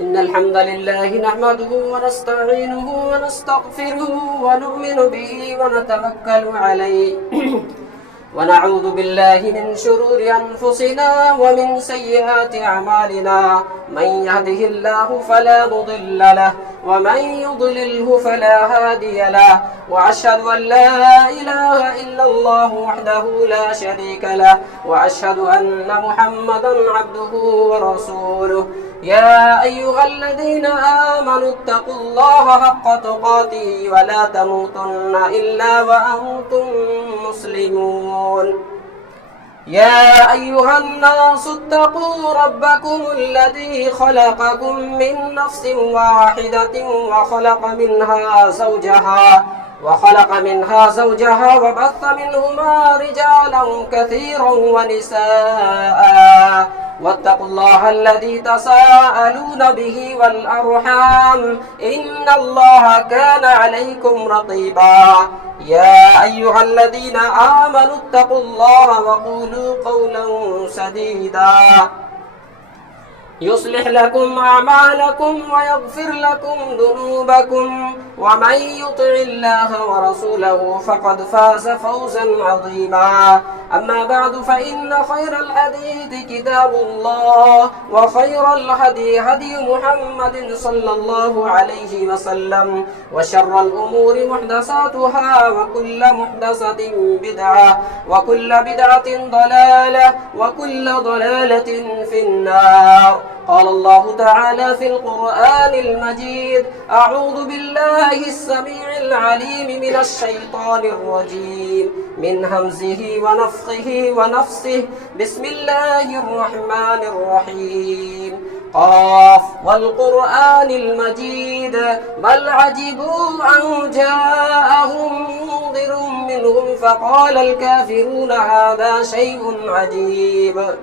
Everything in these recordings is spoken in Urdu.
إن الحمد لله نحمده ونستعينه ونستغفره ونؤمن به ونتوكل عليه ونعوذ بالله من شرور أنفسنا ومن سيئات أعمالنا. من يهده الله فلا مضل له ومن يضلله فلا هادي له، وأشهد أن لا إله إلا الله وحده لا شريك له، وأشهد أن محمدا عبده ورسوله. يا أيها الذين آمنوا اتقوا الله حق تقاته ولا تموتن إلا وأنتم مسلمون. يا أيها الناس اتقوا ربكم الذي خلقكم من نفس واحدة وخلق منها زوجها وبث منهما رجالا كثيرا ونساء، واتقوا الله الذي تساءلون به والأرحام إن الله كان عليكم رقيبا. يا أيها الذين آمنوا اتقوا الله وقولوا قولا سديدا يصلح لكم أعمالكم ويغفر لكم ذنوبكم، ومن يطع الله ورسوله فقد فاز فوزا عظيما. أما بعد، فإن خير الحديث كتاب الله، وخير الهدي هدي محمد صلى الله عليه وسلم، وشر الأمور محدثاتها، وكل محدثة بدعة، وكل بدعة ضلالة، وكل ضلالة في النار. قال الله تعالى في القرآن المجيد: أعوذ بالله السميع العليم من الشيطان الرجيم، من همزه ونفخه ونفسه. بسم الله الرحمن الرحيم. قاف والقرآن المجيد بل عجبوا أن جاءهم منذر منهم فقال الكافرون هذا شيء عجيب.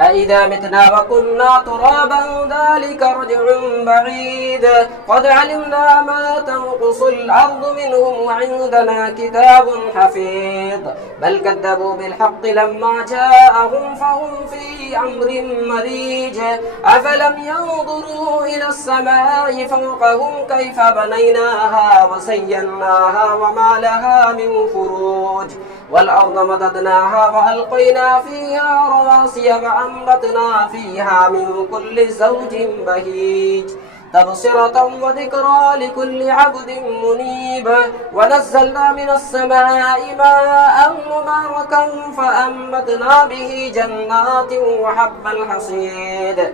أإذا متنا وكنا ترابا ذلك رجع بعيد. قد علمنا ما تنقص الأرض منهم وعندنا كتاب حفيظ. بل كذبوا بالحق لما جاءهم فهم في أمر مريج. أفلم ينظروا إلى السماء فوقهم كيف بنيناها وزيناها وما لها من فروج. والأرض مددناها وألقينا فيها رواسي وأنبتنا فيها من كل زوج بهيج، تبصرة وذكرى لكل عبد منيب. ونزلنا من السماء ماء مباركا فأنبتنا به جنات وحب الحصيد،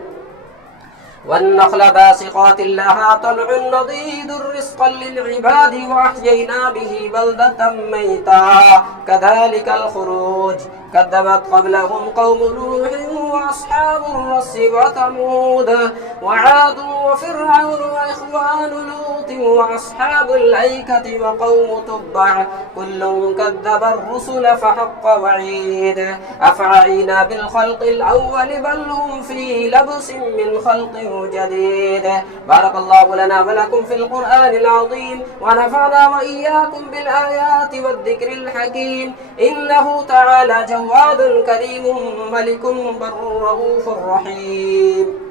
والنخل باسقات لها طلع نضيد رزقا للعباد، وأحيينا به بلدة ميتا كذلك الخروج. كذبت قبلهم قوم نوح وأصحاب الرس وثمود وعاد وفرعون وإخوان لوط وأصحاب الأيكة وقوم تبع، كل كذب الرسل فحق وعيد. أفعينا بالخلق الأول بل هم في لبس من خلق جديد. بارك الله لنا ولكم في القرآن العظيم، ونفعنا وإياكم بالآيات والذكر الحكيم. إنه تعالى جواد كريم ملك بر رؤوف رحيم.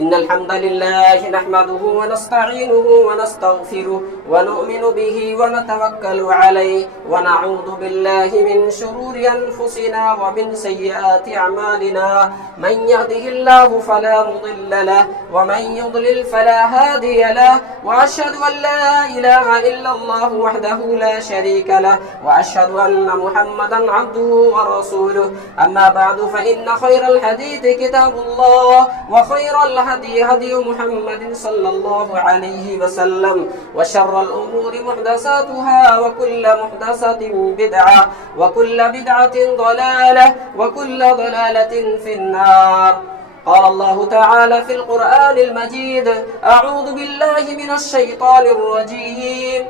إن الحمد لله نحمده ونستعينه ونستغفره ونؤمن به ونتوكل عليه، ونعوذ بالله من شرور أنفسنا ومن سيئات أعمالنا. من يهده الله فلا مضل له ومن يضلل فلا هادي له، وأشهد أن لا إله إلا الله وحده لا شريك له، وأشهد أن محمدا عبده ورسوله. أما بعد، فإن خير الحديث كتاب الله، وخير هدي محمد صلى الله عليه وسلم، وشر الأمور محدثاتها، وكل محدثة بدعة، وكل بدعة ضلالة، وكل ضلالة في النار. قال الله تعالى في القرآن المجيد: أعوذ بالله من الشيطان الرجيم.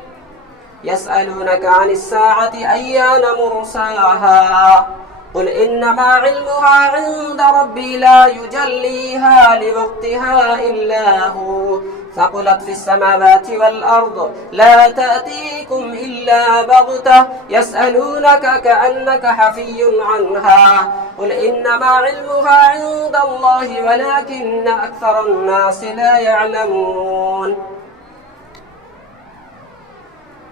يسألونك عن الساعة أيان مرساها، قل إنما علمها عند ربي لا يجليها لوقتها إلا هو، ثقلت في السماوات والأرض لا تأتيكم إلا إلا بغتة يسألونك كأنك حفي عنها قل إنما علمها عند الله ولكن أكثر الناس لا يعلمون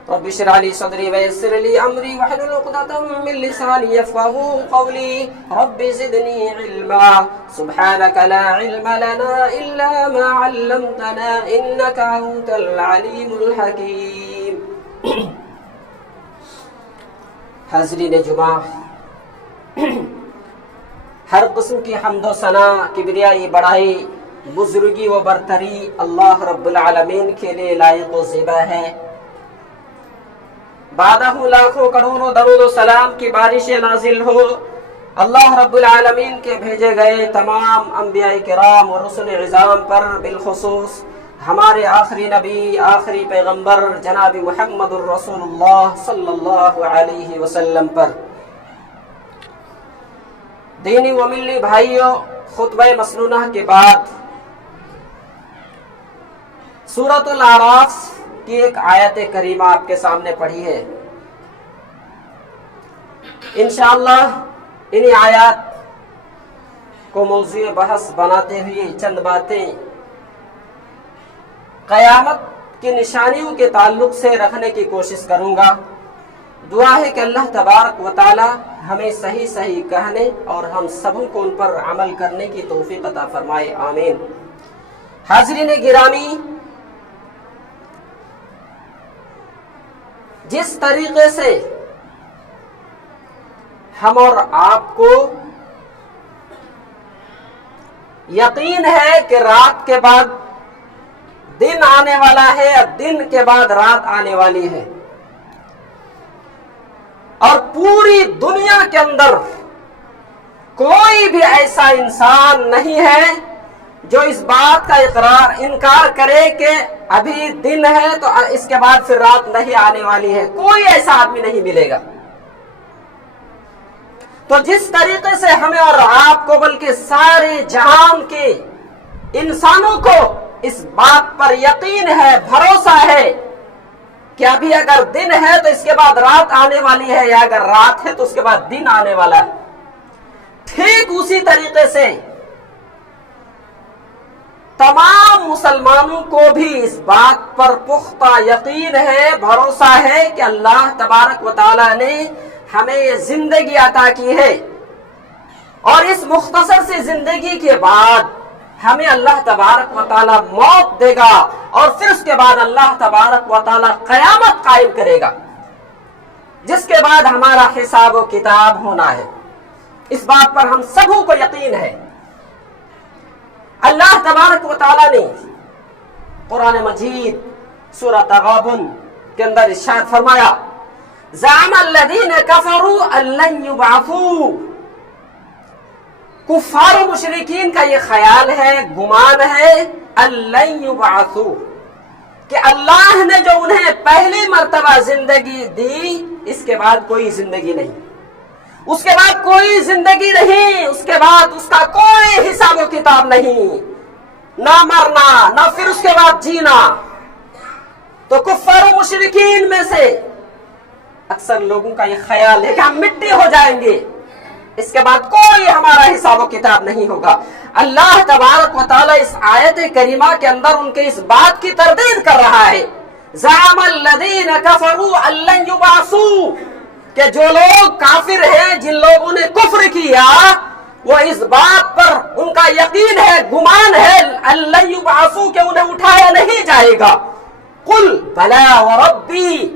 رب اشرح لي صدري ويسر لي أمري واحلل عقدة من لساني يفقهوا قولي رب زدني علما سبحانك لا علم لنا إلا ما علمتنا إنك أنت العليم الحكيم حاضرین جمعہ، ہر قسم کی حمد و ثنا، کبریائی، بڑائی، بزرگی و برتری اللہ رب العالمین کے لیے لائق و زیبا ہے۔ بعدہ لاکھوں کروڑوں درود و سلام کی بارشیں نازل ہو اللہ رب العالمین کے بھیجے گئے تمام انبیاء کرام اور رسل عظام پر، بالخصوص ہمارے آخری نبی، آخری پیغمبر جناب محمد الرسول اللہ صلی اللہ علیہ وسلم پر۔ دینی و ملی بھائیوں، خطبہ مسنونہ کے بعد سورۃ الاعراف کی ایک آیت کریمہ آپ کے سامنے پڑھی ہے۔ انشاءاللہ انہی آیات کو موضوع بحث بناتے ہوئے چند باتیں قیامت کی نشانیوں کے تعلق سے رکھنے کی کوشش کروں گا۔ دعا ہے کہ اللہ تبارک و تعالی ہمیں صحیح صحیح کہنے اور ہم سبوں کو ان پر عمل کرنے کی توفیق عطا فرمائے، آمین۔ حاضرین گرامی، جس طریقے سے ہم اور آپ کو یقین ہے کہ رات کے بعد دن آنے والا ہے اور دن کے بعد رات آنے والی ہے، اور پوری دنیا کے اندر کوئی بھی ایسا انسان نہیں ہے جو اس بات کا انکار کرے کہ ابھی دن ہے تو اس کے بعد پھر رات نہیں آنے والی ہے، کوئی ایسا آدمی نہیں ملے گا۔ تو جس طریقے سے ہمیں اور آپ کو بلکہ سارے جہان کے انسانوں کو اس بات پر یقین ہے، بھروسہ ہے کہ ابھی اگر دن ہے تو اس کے بعد رات آنے والی ہے، یا اگر رات ہے تو اس کے بعد دن آنے والا ہے، ٹھیک اسی طریقے سے تمام مسلمانوں کو بھی اس بات پر پختہ یقین ہے، بھروسہ ہے کہ اللہ تبارک و تعالی نے ہمیں یہ زندگی عطا کی ہے، اور اس مختصر سی زندگی کے بعد ہمیں اللہ تبارک و تعالی موت دے گا، اور پھر اس کے بعد اللہ تبارک و تعالی قیامت قائم کرے گا، جس کے بعد ہمارا حساب و کتاب ہونا ہے۔ اس بات پر ہم سبوں کو یقین ہے۔ اللہ تبارک و تعالی نے قرآن مجید سورہ تغابن کے اندر ارشاد فرمایا، زعم الذین کفروا ان لن یبعثوا، کفار و مشرکین کا یہ خیال ہے، گمان ہے، ان لن یبعثوا، کہ اللہ نے جو انہیں پہلی مرتبہ زندگی دی، اس کے بعد کوئی زندگی نہیں، اس کے بعد کوئی زندگی نہیں، اس کے بعد اس کا کوئی حساب و کتاب نہیں، نہ مرنا نہ پھر اس کے بعد جینا۔ تو کفار و مشرکین میں سے اکثر لوگوں کا یہ خیال ہے کہ ہم مٹی ہو جائیں گے، اس کے بعد کوئی ہمارا حساب و کتاب نہیں ہوگا۔ اللہ تبارک و تعالی اس آیت کریمہ کے اندر ان کے اس بات کی تردید کر رہا ہے، زعم الذین کفروا ان لن یبعثوا، کہ جو لوگ کافر ہیں، جن لوگوں نے کفر کیا، وہ اس بات پر ان کا یقین ہے، گمان ہے، ان لن یبعثوا، کہ انہیں اٹھایا نہیں جائے گا۔ قل بلا وربی،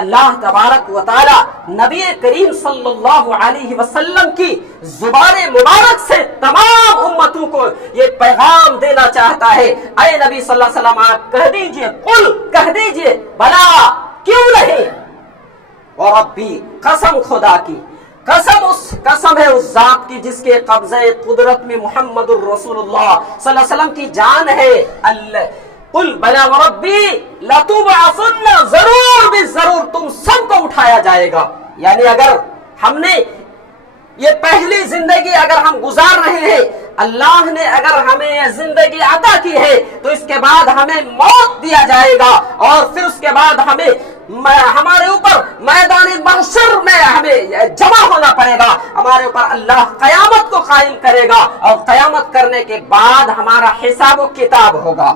اللہ تبارک و تعالی نبی کریم صلی اللہ علیہ وسلم کی زبان مبارک سے تمام امتوں کو یہ پیغام دینا چاہتا ہے، اے نبی صلی اللہ علیہ وسلم آپ کہہ دیجئے، قل کہہ دیجئے، بلا کیوں نہیں، وربی قسم خدا کی، قسم ہے اس ذات کی جس کے قبضہ قدرت میں محمد الرسول اللہ صلی اللہ علیہ وسلم کی جان ہے۔ قل بلا وربی لتبعثن، ضرور بھی ضرور تم سب کو اٹھایا جائے گا۔ یعنی اگر ہم نے یہ پہلی زندگی اگر ہم گزار رہے ہیں، اللہ نے اگر ہمیں یہ زندگی عطا کی ہے، تو اس کے بعد ہمیں موت دیا جائے گا، اور پھر اس کے بعد ہمیں ہمارے اوپر میدان محشر میں ہمیں جمع ہونا پڑے گا، ہمارے اوپر اللہ قیامت کو قائم کرے گا، اور قیامت کرنے کے بعد ہمارا حساب و کتاب ہوگا۔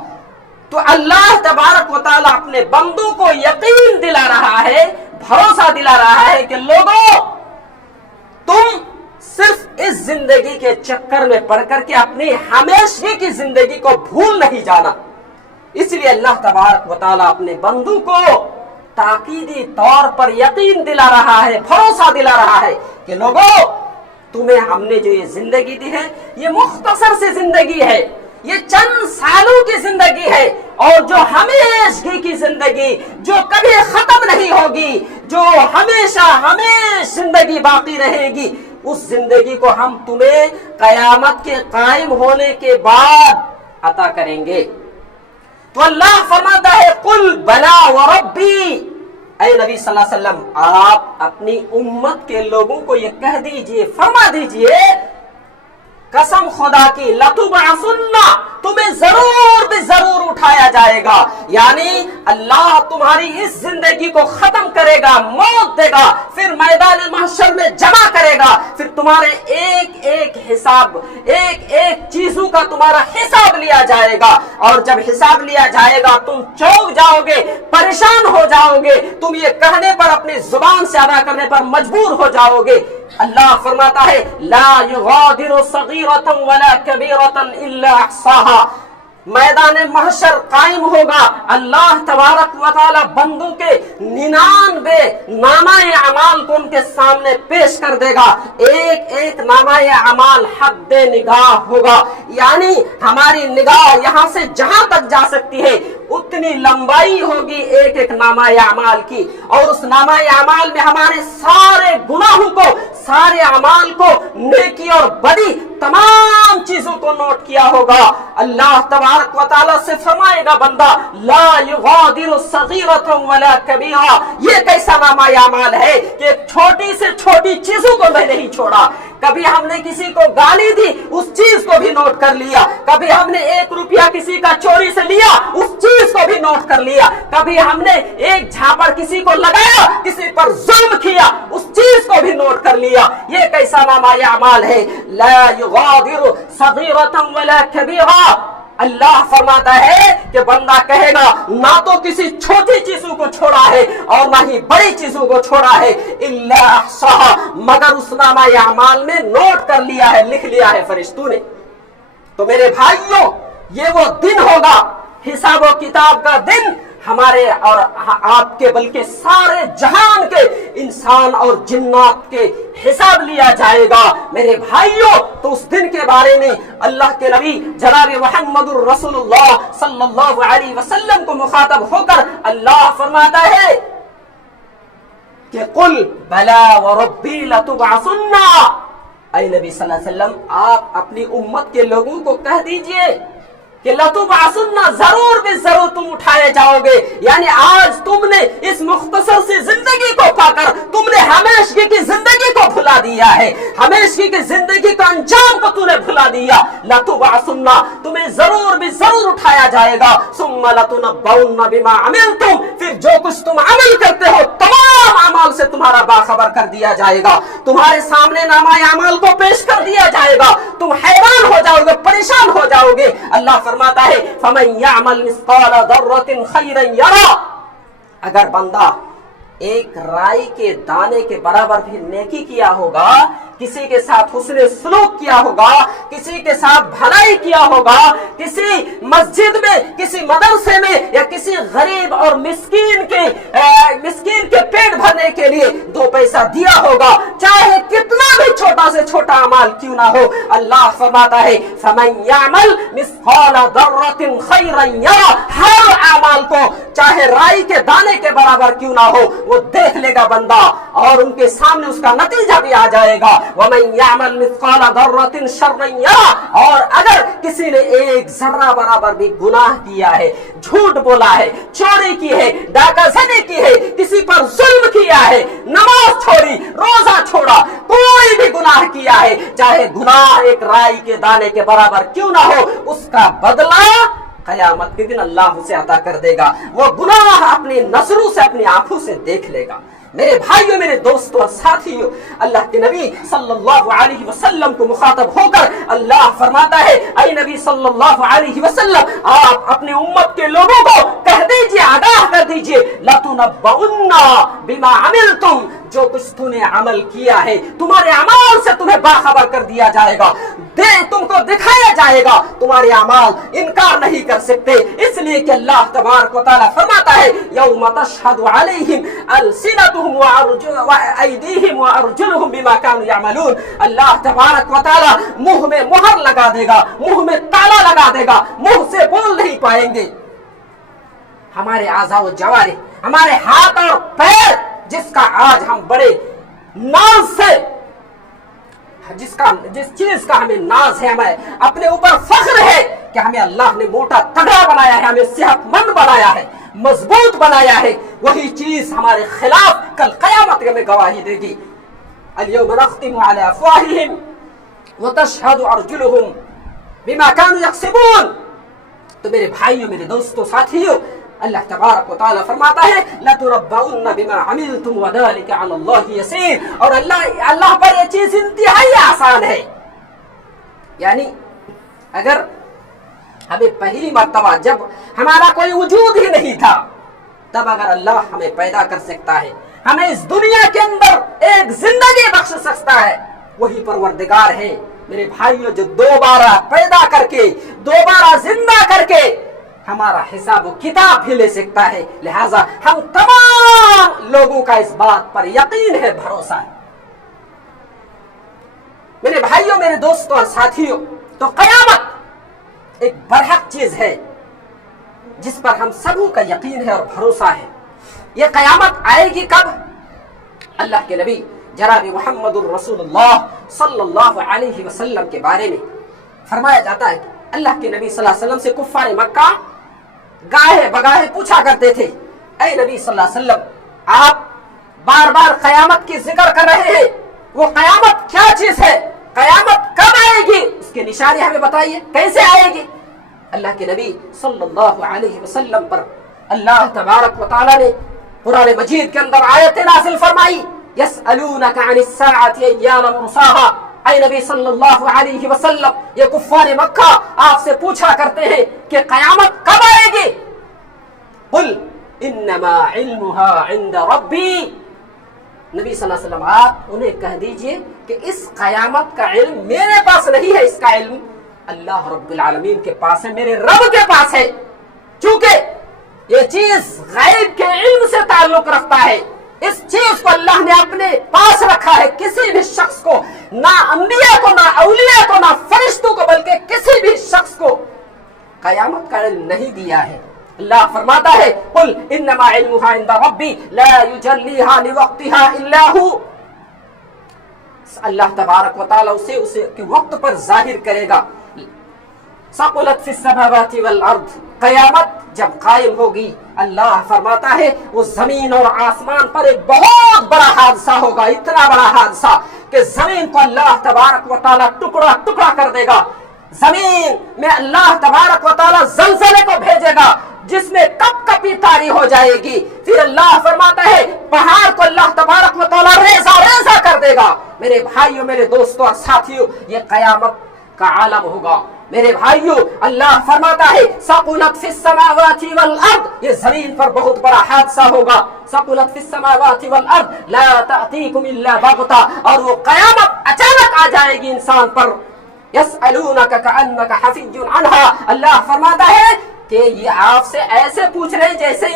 تو اللہ تبارک و تعالیٰ اپنے بندوں کو یقین دلا رہا ہے، بھروسہ دلا رہا ہے کہ لوگوں، تم صرف اس زندگی کے چکر میں پڑ کر کے اپنی ہمیشگی کی زندگی کو بھول نہیں جانا۔ اس لیے اللہ تبارک و تعالیٰ اپنے بندوں کو تاکیدی طور پر یقین دلا رہا ہے، بھروسہ دلا رہا ہے کہ لوگوں، تمہیں ہم نے جو یہ زندگی دی ہے، یہ مختصر سی زندگی ہے، یہ چند سالوں کی زندگی ہے، اور جو ہمیشگی کی زندگی جو کبھی ختم نہیں ہوگی، جو ہمیشہ زندگی باقی رہے گی، اس زندگی کو ہم تمہیں قیامت کے قائم ہونے کے بعد عطا کریں گے۔ تو اللہ فرماتا ہے قل بلا وربی، اے نبی صلی اللہ علیہ وسلم آپ اپنی امت کے لوگوں کو یہ کہہ دیجئے، فرما دیجئے، قسم خدا کی لتبعثن، تمہیں ضرور بھی ضرور اٹھایا جائے گا، یعنی اللہ تمہاری اس زندگی کو ختم کرے گا، موت دے گا، پھر میدان محشر میں جمع کرے گا، پھر تمہارے ایک ایک حساب، ایک ایک چیزوں کا تمہارا حساب لیا جائے گا، اور جب حساب لیا جائے گا تم چونک جاؤ گے، پریشان ہو جاؤ گے، تم یہ کہنے پر اپنی زبان سے ادا کرنے پر مجبور ہو جاؤ گے۔ اللہ فرماتا ہے لا یغادر صغیرۃ ولا کبیرۃ الا احصاها، میدان محشر قائم ہوگا، اللہ تبارک و تعالی بندوں کے 99 نامہ اعمال کو ان کے سامنے پیش کر دے گا، ایک ایک نامہ اعمال حد نگاہ ہوگا، یعنی ہماری نگاہ یہاں سے جہاں تک جا سکتی ہے اتنی لمبائی ہوگی ایک ایک نامہ اعمال کی، اور اس نامہ اعمال میں ہمارے سارے گناہوں کو، سارے اعمال کو، نیکی اور بدی تمام چیزوں کو نوٹ کیا ہوگا۔ اللہ تبارک و تعالیٰ سے فرمائے گا بندہ لا یغادر صغیرۃ ولا کبیرہ، یہ کیسا نامہ اعمال ہے کہ چھوٹی سے چھوٹی چیزوں کو میں نہیں چھوڑا، کبھی ہم نے کسی کو گالی دی اس چیز کو بھی نوٹ کر لیا، کبھی ہم نے 1 روپیہ کسی کا چوری سے لیا اس چیز کو بھی نوٹ کر لیا، کبھی ہم نے ایک جھاپڑ کسی کو لگایا، کسی پر ظلم کیا اس چیز کو بھی نوٹ کر لیا۔ یہ کیسا نامہ اعمال ہے لا یغادر صغیرۃ ولا کبیرہ۔ اللہ فرماتا ہے کہ بندہ کہے گا نہ تو کسی چھوٹی چیزوں کو چھوڑا ہے اور نہ ہی بڑی چیزوں کو چھوڑا ہے، الا احصاها، مگر اس نامہ اعمال میں نوٹ کر لیا ہے، لکھ لیا ہے فرشتوں نے۔ تو میرے بھائیوں، یہ وہ دن ہوگا، حساب و کتاب کا دن، ہمارے اور آپ کے بلکہ سارے جہان کے انسان اور جنات کے حساب لیا جائے گا میرے بھائیوں۔ تو اس دن کے بارے میں اللہ کے نبی جناب محمد الرسول اللہ صلی اللہ علیہ وسلم کو مخاطب ہو کر اللہ فرماتا ہے کہ قل بلا وربی لتبعثن، اے نبی صلی اللہ علیہ وسلم آپ اپنی امت کے لوگوں کو کہہ دیجئے کہ لتبعثن، ضرور بھی ضرور تم اٹھائے جاؤ گے، یعنی آج تم نے اس مختصر سی زندگی کو پا کر تم نے ہمیشگی کی زندگی کو بھلا دیا ہے، ہمیشگی کی زندگی کا انجام کو تم نے بھلا دیا۔ لتبعثن، تمہیں ضرور بھی ضرور اٹھایا جائے گا، ثم لتنبؤن بما عملتم، پھر جو کچھ تم عمل کرتے ہو تمام اعمال سے تمہارا باخبر کر دیا جائے گا، تمہارے سامنے نامہ اعمال کو پیش کر دیا جائے گا، تم حیران ہو جاؤ گے، پریشان ہو جاؤ گے۔ اللہ فرماتا ہے فَمَن يَعْمَلْ مِثْقَالَ ذَرَّةٍ خَيْرًا يَرَهُ، اگر بندہ ایک رائی کے دانے کے برابر بھی نیکی کیا ہوگا، کسی کے ساتھ حسن سلوک کیا ہوگا، کسی کے ساتھ بھلائی کیا ہوگا، کسی مسجد میں، کسی مدرسے میں، یا کسی غریب اور مسکین کے پیٹ بھرنے کے لیے 2 پیسہ دیا ہوگا، چاہے کتنا بھی چھوٹا سے چھوٹا عمل کیوں نہ ہو، اللہ فرماتا ہے فَمَن يَعْمَلْ مِثْقَالَ ذَرَّةٍ خَيْرًا يَرَهُ، ہر اعمال کو چاہے رائی کے دانے کے برابر کیوں نہ ہو وہ دیکھ لے گا بندہ، اور ان کے سامنے اس کا نتیجہ بھی آ جائے گا۔ وَمَن يَعْمَلْ مِثْقَالَ ذَرَّةٍ شَرًّا يَرَهُ، اور اگر کسی نے ایک ذرہ برابر بھی گناہ کیا ہے، جھوٹ بولا ہے، چوری کی ہے، ڈاکہ زنی کی ہے، کسی پر ظلم کیا ہے، نماز چھوڑی، روزہ چھوڑا، کوئی بھی گناہ کیا ہے، چاہے گناہ ایک رائی کے دانے کے برابر کیوں نہ ہو، اس کا بدلہ قیامت کے دن اللہ اسے عطا کر دے گا، وہ گناہ اپنی نظروں سے اپنی آنکھوں سے دیکھ لے گا۔ میرے بھائیوں، میرے دوستوں اور ساتھیوں، اللہ کے نبی صلی اللہ علیہ وسلم کو مخاطب ہو کر اللہ فرماتا ہے، اے نبی صلی اللہ علیہ وسلم، آپ اپنے امت کے لوگوں کو کہہ دیجئے، آگاہ کر دیجئے، لَتُنَبَّؤُنَّ بِمَا عَمِلْتُمْ، جو کچھ تم نے عمل کیا ہے تمہارے اعمال سے تمہیں باخبر کر دیا جائے گا، تم کو دکھایا جائے گا، تمہارے اعمال انکار نہیں کر سکتے، اس لیے کہ اللہ تبارک و تعالیٰ فرماتا ہے، یوم تشہد علیہم السنتہم وایدیہم وارجلہم بما کانوا یعملون، اللہ تبارک و تعالیٰ منہ میں مہر لگا دے گا، منہ میں تالا لگا دے گا، منہ سے بول نہیں پائیں گے۔ ہمارے اعضاء و جوارح، ہمارے ہاتھ اور پیر، جس کا آج ہم بڑے ناز سے، جس چیز کا ہمیں ناز ہے، ہمیں اپنے اوپر فخر ہے کہ ہمیں اللہ نے موٹا تگڑا بنایا ہے، ہمیں صحت مند بنایا ہے، مضبوط بنایا ہے، وہی چیز ہمارے خلاف کل قیامت میں گواہی دے گی۔ الیوم نختم علی افواہہم وتشہد ارجلہم بما کانوا یکسبون۔ تو میرے بھائیوں، میرے دوستوں، ساتھیوں، اللہ تبارک و تعالیٰ فرماتا ہے، لَتُنَبَّؤُنَّ بِمَا عَمِلْتُمْ وَذَلِكَ عَلَى اللَّهِ يَسِيرٌ، اور اللہ پر یہ چیز انتہائی آسان ہے۔ یعنی اگر ہمیں پہلی مرتبہ جب ہمارا کوئی وجود ہی نہیں تھا، تب اگر اللہ ہمیں پیدا کر سکتا ہے، ہمیں اس دنیا کے اندر ایک زندگی بخش سکتا ہے، وہی پروردگار ہے میرے بھائیوں، جو دوبارہ پیدا کر کے، دوبارہ زندہ کر کے ہمارا حساب و کتاب بھی لے سکتا ہے۔ لہذا ہم تمام لوگوں کا اس بات پر یقین ہے، بھروسہ ہے۔ میرے بھائیوں، میرے دوستوں اور ساتھیوں، تو قیامت ایک برحق چیز ہے جس پر ہم سبوں کا یقین ہے اور بھروسہ ہے۔ یہ قیامت آئے گی کب؟ اللہ کے نبی جناب محمد الرسول اللہ صلی اللہ علیہ وسلم کے بارے میں فرمایا جاتا ہے کہ اللہ کے نبی صلی اللہ علیہ وسلم سے کفار مکہ گاہے بگاہے پوچھا کرتے تھے، اے نبی صلی اللہ علیہ وسلم، آپ بار بار قیامت کی ذکر کر رہے ہیں، وہ قیامت کیا چیز ہے؟ قیامت کب آئے گی؟ اس کے نشانی ہمیں بتائیے، کیسے آئے گی؟ اللہ کے نبی صلی اللہ علیہ وسلم پر اللہ تبارک و تعالیٰ نے قرآن مجید کے اندر آیت نازل فرمائی، یسألونک عن الساعۃ ایان مرساها، اے نبی صلی اللہ علیہ وسلم، یہ کفار مکہ آپ سے پوچھا کرتے ہیں کہ قیامت کب آئے گی؟ قل انما علمها عند ربی، نبی صلی اللہ علیہ وسلم آپ انہیں کہہ دیجئے کہ اس قیامت کا علم میرے پاس نہیں ہے، اس کا علم اللہ رب العالمین کے پاس ہے، میرے رب کے پاس ہے۔ چونکہ یہ چیز غیب کے علم سے تعلق رکھتا ہے، اس چیز کو اللہ نے اپنے پاس رکھا ہے، کسی بھی شخص کو، نہ انبیاء کو، نہ اولیاء کو، نہ فرشتوں کو، بلکہ کسی بھی شخص کو قیامت کا علم نہیں دیا ہے۔ اللہ فرماتا ہے، قل انما علمها عند ربی لا یجلیها لوقتها الا هو، اللہ تبارک و تعالی اسے کے وقت پر ظاہر کرے گا۔ ثقلت فی السماوات والارض، قیامت جب قائم ہوگی، اللہ فرماتا ہے وہ زمین اور آسمان پر ایک بہت بڑا حادثہ ہوگا، اتنا بڑا حادثہ کہ زمین کو اللہ تبارک و تعالی ٹکڑا ٹکڑا کر دے گا۔ زمین میں اللہ تبارک و تعالی زلزلے کو بھیجے گا جس میں کپ کپی طاری ہو جائے گی۔ پھر اللہ فرماتا ہے پہاڑ کو اللہ تبارک و تعالی ریزہ ریزہ کر دے گا۔ میرے بھائیوں، میرے دوستوں اور ساتھیوں، یہ قیامت کا عالم ہوگا۔ میرے بھائیوں، اللہ فرماتا ہے ثقلت فی السماوات والارض، یہ زمین پر بہت بڑا حادثہ ہوگا۔ ثقلت فی السماوات والارض لا تأتیکم الا بغتہ، اور وہ قیامت اچانک آ جائے گی انسان پر۔ یسألونک کأنک حفی عنہا، اللہ فرماتا ہے کہ یہ آپ سے ایسے پوچھ رہے ہیں جیسے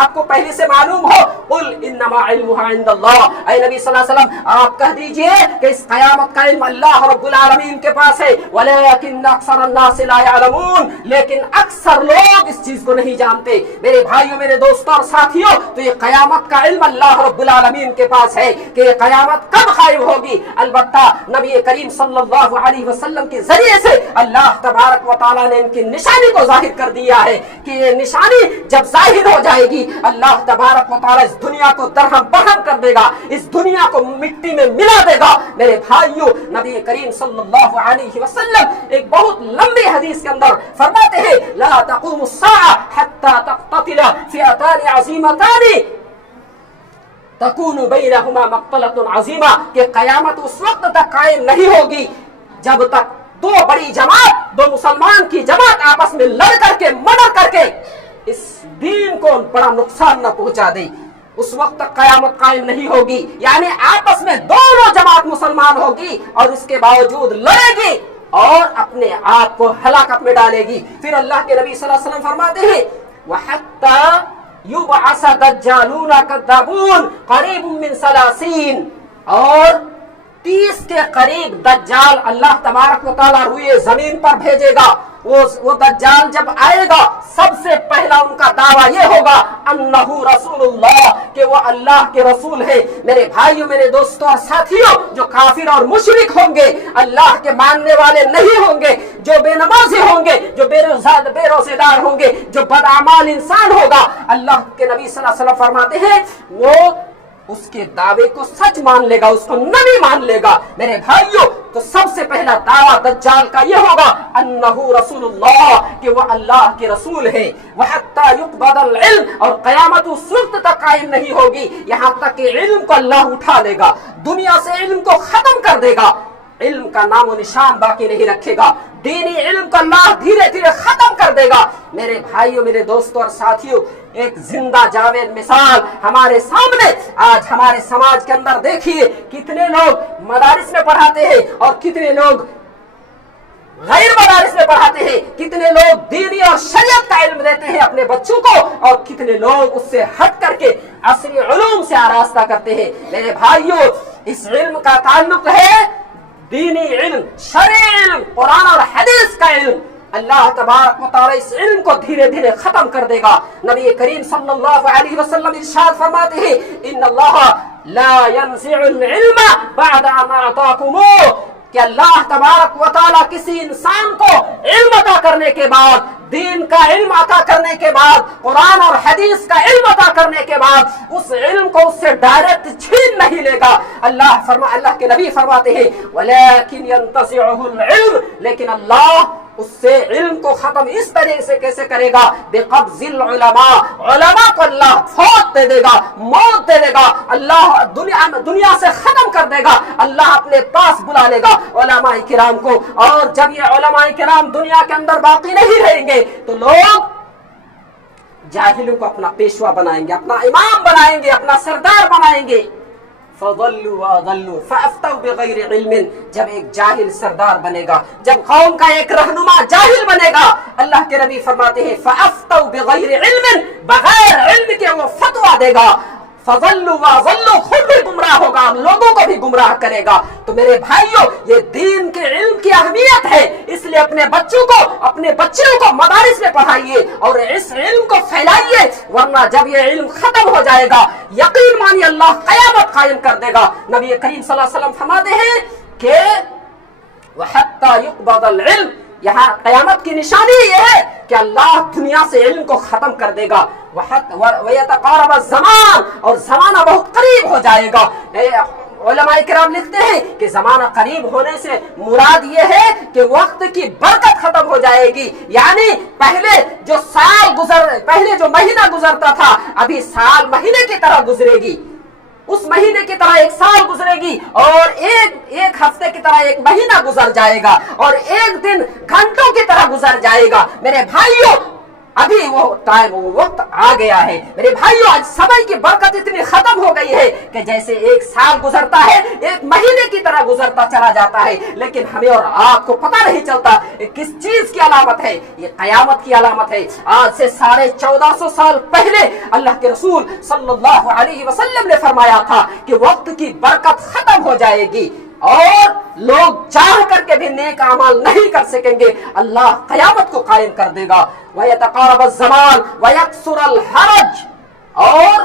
آپ کو پہلے سے معلوم ہو۔ قل انما علمها عند اللہ، اے نبی صلی اللہ علیہ وسلم آپ کہہ دیجئے کہ اس قیامت کا علم اللہ رب العالمین کے پاس ہے، ولکن اکثر الناس لا يعلمون، لیکن اکثر لوگ اس چیز کو نہیں جانتے۔ میرے بھائیوں، میرے دوستوں اور ساتھیوں، تو یہ قیامت کا علم اللہ رب العالمین کے پاس ہے کہ یہ قیامت کب قائم ہوگی۔ البتہ نبی کریم صلی اللہ علیہ وسلم کے ذریعے سے اللہ تبارک و تعالیٰ نے ان کی نشانی کو ظاہر کر دیا کیا ہے کہ یہ نشانی جب ظاہر ہو جائے گی اللہ تبارک و تعالی اس دنیا کو درہم برہم کر دے گا, اس دنیا کو مٹی میں ملا دے گا. میرے بھائیوں, نبی کریم صلی اللہ علیہ وسلم ایک بہت لمبی حدیث کے اندر فرماتے ہیں لا تقوم الساعة حتى تقتتل فئتان عظیمتان تکون بینہما مقتلۃ عظیمہ, کہ قیامت اس وقت تک قائم نہیں ہوگی جب تک دو بڑی جماعت, دو مسلمان کی جماعت آپس میں لڑ کر کے مر کر کے اس دین کو بڑا نقصان نہ پہنچا دے. اس وقت تک قیامت قائم نہیں ہوگی, یعنی آپس میں دونوں جماعت مسلمان ہوگی اور اس کے باوجود لڑے گی اور اپنے آپ کو ہلاکت میں ڈالے گی. پھر اللہ کے نبی صلی اللہ علیہ وسلم فرماتے ہیں وَحَتَّى يُبْعَثَ دَجَّالُونَ كَذَّابُونَ قَرِيبٌ مِّن 30, اور 30 کے قریب دجال اللہ تبارک و تعالیٰ روئے زمین پر بھیجے گا. وہ دجال جب آئے گا سب سے پہلا ان کا دعویٰ یہ ہوگا انہو رسول اللہ, کہ وہ اللہ کے رسول ہے. میرے بھائیوں, میرے دوستوں اور ساتھیوں, جو کافر اور مشرک ہوں گے, اللہ کے ماننے والے نہیں ہوں گے, جو بے نمازی ہوں گے, جو بے روزے دار ہوں گے, جو بدعمال انسان ہوگا, اللہ کے نبی صلی اللہ علیہ وسلم فرماتے ہیں وہ اس کے دعوے کو سچ مان لے گا, اس کو نبی مان لے گا. میرے بھائیوں, تو سب سے پہلا دعویٰ دجال کا یہ ہوگا انہو رسول اللہ, کہ وہ اللہ کے رسول ہے. وحتی یقبض العلم, اور قیامت اس وقت تک قائم نہیں ہوگی یہاں تک کہ علم کو اللہ اٹھا لے گا, دنیا سے علم کو ختم کر دے گا, علم کا نام و نشان باقی نہیں رکھے گا, دینی علم کو اللہ دھیرے دھیرے ختم کر دے گا. میرے بھائیوں, میرے دوستوں اور ساتھیوں, ایک زندہ جاوید مثال ہمارے سامنے آج ہمارے سماج کے اندر دیکھیے, کتنے لوگ مدارس میں پڑھاتے ہیں اور کتنے لوگ غیر مدارس میں پڑھاتے ہیں, کتنے لوگ دینی اور شریعت کا علم دیتے ہیں اپنے بچوں کو اور کتنے لوگ اس سے ہٹ کر کے عصری علوم سے آراستہ کرتے ہیں. میرے بھائیوں, اس علم کا تعلق ہے دینی علم, شرعی علم, قرآن اور حدیث کا علم. اللہ تبارک و تعالی اس علم کو دھیرے دھیرے ختم کر دے گا. نبی کریم صلی اللہ علیہ وسلم ارشاد فرماتے ہیں ان اللہ لا ينزع العلم بعد ان اعطاكموه, کہ اللہ تبارک و تعالی کسی انسان کو علم عطا کرنے کے بعد, دین کا علم عطا کرنے کے بعد, قرآن اور حدیث کا علم عطا کرنے کے بعد اس علم کو اس سے ڈائریکٹ چھین نہیں لے گا. اللہ کے نبی فرماتے ہیں ولیکن ينتزعه العلم, لیکن اللہ اس سے علم کو ختم اس طریقے سے کیسے کرے گا بقبض العلماء, علماء کو اللہ فوت دے دے گا, موت دے دے گا, اللہ دنیا سے ختم کر دے گا, اللہ اپنے پاس بلا لے گا علماء کرام کو. اور جب یہ علماء کرام دنیا کے اندر باقی نہیں رہیں گے تو لوگ جاہلوں کو اپنا پیشوا بنائیں گے, اپنا امام بنائیں گے, اپنا سردار بنائیں گے. فضلوا واضلوا فافتوا بغیر علم, جب ایک جاہل سردار بنے گا, جب قوم کا ایک رہنما جاہل بنے گا, اللہ کے نبی فرماتے ہیں فافتوا بغیر علم, بغیر علم کے وہ فتویٰ دے گا. فضلوا واضلوا, خود بھی گمراہ ہوگا, لوگوں کو بھی گمراہ کرے گا. تو میرے بھائیوں, یہ دین کے علم کی اہمیت ہے, اس لیے اپنے بچوں کو مدارس میں پڑھائیے اور اس علم کو پھیلائیے, ورنہ جب یہ علم ختم ہو جائے گا یقین مانی اللہ قیامت قائم کر دے گا. نبی کریم صلی اللہ علیہ وسلم فرماتے ہیں کہ وَحَتَّى يُقْبَضَ الْعِلْمِ, یہاں قیامت کی نشانی یہ ہے کہ اللہ دنیا سے علم کو ختم کر دے گا. وَيَتَقَارَبَ الزَّمَانُ, اور زمانہ بہت قریب ہو جائے گا. علماء کرام لکھتے ہیں کہ زمانہ قریب ہونے سے مراد یہ ہے کہ وقت کی برکت ختم ہو جائے گی, یعنی پہلے جو مہینہ گزرتا تھا ابھی سال مہینے کی طرح گزرے گی, اس مہینے کی طرح ایک سال گزرے گی, اور ایک ہفتے کی طرح ایک مہینہ گزر جائے گا, اور ایک دن گھنٹوں کی طرح گزر جائے گا. میرے بھائیوں, ابھی وہ وقت آ گیا ہے. میرے بھائیوں, آج سمے کی برکت اتنی ختم ہو گئی ہے کہ جیسے ایک سال گزرتا ہے ایک مہینے کی طرح گزرتا چلا جاتا ہے, لیکن ہمیں اور آپ کو پتہ نہیں چلتا کس چیز کی علامت ہے. یہ قیامت کی علامت ہے. آج سے 1450 سال پہلے اللہ کے رسول صلی اللہ علیہ وسلم نے فرمایا تھا کہ وقت کی برکت ختم ہو جائے گی اور لوگ چاہ کر کے بھی نیک اعمال نہیں کر سکیں گے. اللہ قیامت کو قائم کر دے گا. وَيَتَقَارَبَ الزَّمَانُ وَيَكْثُرَ الْحَرَجُ, اور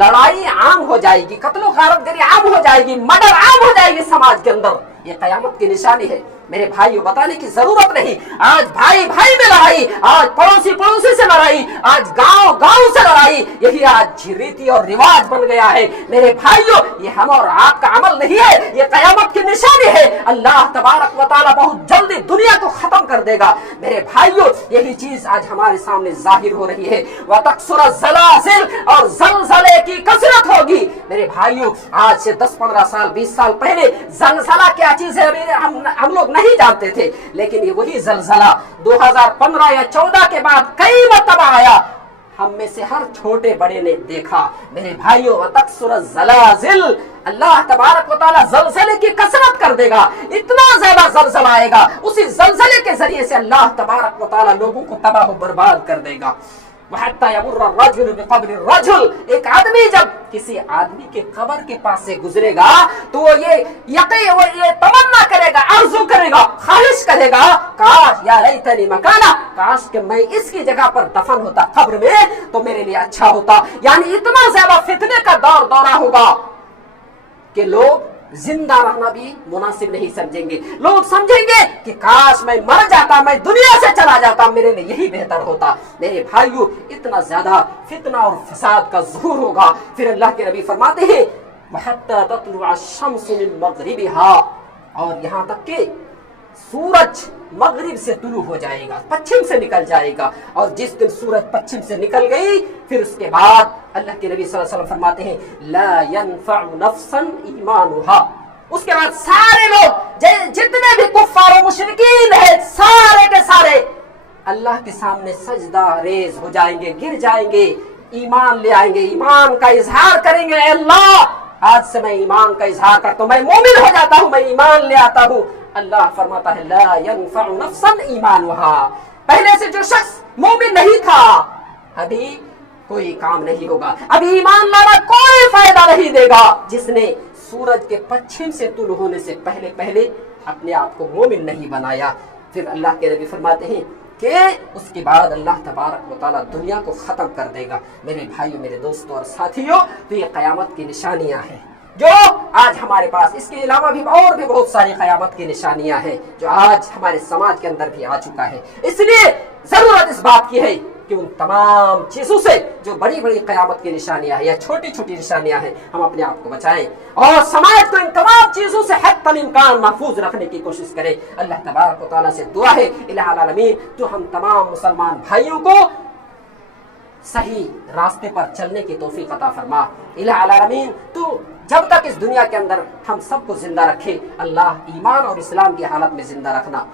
لڑائی عام ہو جائے گی, قتل و غارت گری عام ہو جائے گی, مرڈر عام ہو جائے گی سماج کے اندر. یہ قیامت کی نشانی ہے. میرے بھائیوں بتانے کی ضرورت نہیں، آج بھائی بھائی میں لڑائی، آج پڑوسی پڑوسی سے لڑائی، آج گاؤں گاؤں سے لڑائی، یہی آج ریتی اور رواج بن گیا ہے۔ میرے بھائیوں یہ ہم اور آپ کا عمل نہیں ہے، یہ قیامت کی نشانی ہے۔ اللہ تبارک و تعالیٰ بہت جلدی دنیا کو ختم کر دے گا۔ میرے بھائیوں یہی چیز آج ہمارے سامنے ظاہر ہو رہی ہے۔ وَتَكْثُرَ الزَّلَازِلُ، اور زلزلے کی کثرت ہوگی۔ میرے بھائیوں آج سے 10-15 سال 20 سال پہلے زلزلہ کیا چیز ہے ہم لوگ نہیں جانتے تھے، لیکن یہ وہی زلزلہ 2015 یا 14 کے بعد کئی مرتبہ آیا، ہم میں سے ہر چھوٹے بڑے نے دیکھا۔ میرے بھائیوں وَتَكْثُرَ الزَّلَازِلُ، اللہ تبارک و تعالیٰ زلزلے کی کثرت کر دے گا، اتنا زیادہ زلزلہ آئے گا، اسی زلزلے کے ذریعے سے اللہ تبارک و تعالیٰ لوگوں کو تباہ و برباد کر دے گا۔ وَحَتَّى يَمُرَّ الرَّجُلُ بِقَبْرِ الرَّجُلِ، ایک آدمی جب کسی آدمی کے قبر کے پاس سے گزرے گا تو وہ یہ تمنا کرے گا، آرزو کرے گا، خواہش کرے گا، کاش یا لیتنی مکانا، کاش کہ میں اس کی جگہ پر دفن ہوتا قبر میں تو میرے لیے اچھا ہوتا۔ یعنی اتنا زیادہ فتنے کا دورہ ہوگا کہ لوگ زندہ رہنا بھی مناسب نہیں سمجھیں گے، لوگ سمجھیں گے کہ کاش میں مر جاتا، میں دنیا سے چلا جاتا، میرے لیے یہی بہتر ہوتا۔ میرے بھائیوں اتنا زیادہ فتنہ اور فساد کا ظہور ہوگا۔ پھر اللہ کے نبی فرماتے ہیں وَحَتَّى تَطْلُعَ الشَّمْسُ مِن مَغْرِبِهَا، اور یہاں تک کہ سورج مغرب سے طلوع ہو جائے گا، پچھم سے نکل جائے گا، اور جس دن سورج پچھم سے نکل گئی پھر اس کے بعد اللہ کے نبی صلی اللہ علیہ وسلم فرماتے ہیں لا ينفع نفسا ایمانها، اس کے بعد سارے لوگ جتنے بھی کفار و مشرکین ہیں سارے کے سارے اللہ کے سامنے سجدہ ریز ہو جائیں گے، گر جائیں گے، ایمان لے آئیں گے، ایمان کا اظہار کریں گے، اے اللہ آج سے میں ایمان کا اظہار کرتا ہوں، میں مومن ہو جاتا ہوں، میں ایمان لے آتا ہوں۔ اللہ فرماتا ہے لا ينفع نفسا ایمانها، پہلے سے جو شخص مومن نہیں تھا ابھی کوئی کام نہیں ہوگا، ابھی ایمان لانا کوئی فائدہ نہیں دے گا، جس نے سورج کے پچھم سے طلوع ہونے سے پہلے اپنے آپ کو مومن نہیں بنایا۔ پھر اللہ کے نبی فرماتے ہیں کہ اس کے بعد اللہ تبارک و تعالیٰ دنیا کو ختم کر دے گا۔ میرے بھائیوں میرے دوستوں اور ساتھیوں، تو یہ قیامت کی نشانیاں ہیں جو آج ہمارے پاس، اس کے علاوہ بھی اور بھی بہت ساری قیامت کی نشانیاں ہیں جو آج ہمارے سماج کے اندر بھی آ چکا ہے۔ اس لیے ضرورت اس بات کی ہے کہ ان تمام چیزوں سے جو بڑی بڑی قیامت کی نشانیاں ہیں یا چھوٹی چھوٹی نشانیاں ہیں ہم اپنے آپ کو بچائیں اور سماج کو ان تمام چیزوں سے حتی الامکان محفوظ رکھنے کی کوشش کریں۔ اللہ تبارک و تعالیٰ سے دعا ہے الہ العالمین تو ہم تمام مسلمان بھائیوں کو صحیح راستے پر چلنے کی توفیق عطا فرما۔ الہ العالمین تو جب تک اس دنیا کے اندر ہم سب کو زندہ رکھے، اللہ ایمان اور اسلام کی حالت میں زندہ رکھنا۔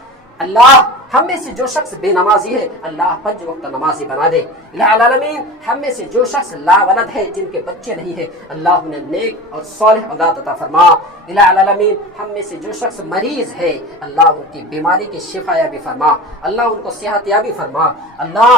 اللہ ہم میں سے جو شخص بے نمازی ہے اللہ 5 وقت نمازی بنا دے۔ الہ العالمین ہم میں سے جو شخص لا ولد ہے، جن کے بچے نہیں ہیں، اللہ انہیں نیک اور صالح اولاد عطا فرما۔ الہ العالمین ہم میں سے جو شخص مریض ہے اللہ ان کی بیماری کی شفا یابی فرما، اللہ ان کو صحت یابی فرما۔ اللہ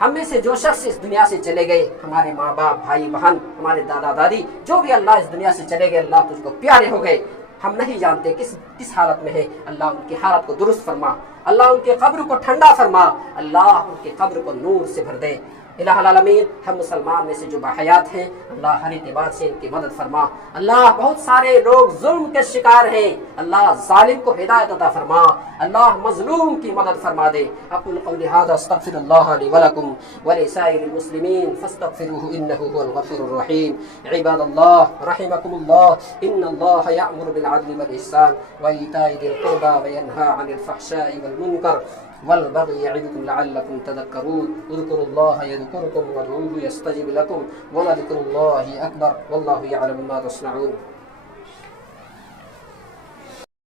ہم میں سے جو شخص اس دنیا سے چلے گئے، ہمارے ماں باپ بھائی بہن ہمارے دادا دادی جو بھی اللہ اس دنیا سے چلے گئے، اللہ تجھ کو پیارے ہو گئے، ہم نہیں جانتے کس حالت میں ہے، اللہ ان کی حالت کو درست فرما، اللہ ان کے قبر کو ٹھنڈا فرما، اللہ ان کے قبر کو نور سے بھر دے۔ الہ العالمین ہم مسلمان میں سے جو باحیات ہیں اللہ ہر اعتبار سے ان کی مدد فرما۔ اللہ بہت سارے لوگ ظلم کے شکار ہیں، اللہ ظالم کو ہدایت عطا فرما، اللہ مظلوم کی مدد فرما دے۔ اقول قولی ھذا استغفر اللہ لی ولکم ولسائر المسلمین فاستغفروہ انہ هو الغفور الرحیم۔ عباد اللہ رحمکم اللہ، ان اللہ یأمر بالعدل والإحسان وإیتاء ذی القربى وینہی عن الفحشاء والمنکر والبغي يعظكم لعلكم تذكرون۔ اذكروا الله يذكركم وادعوه يستجب لكم ولذكر الله أكبر والله يعلم ما تصنعون۔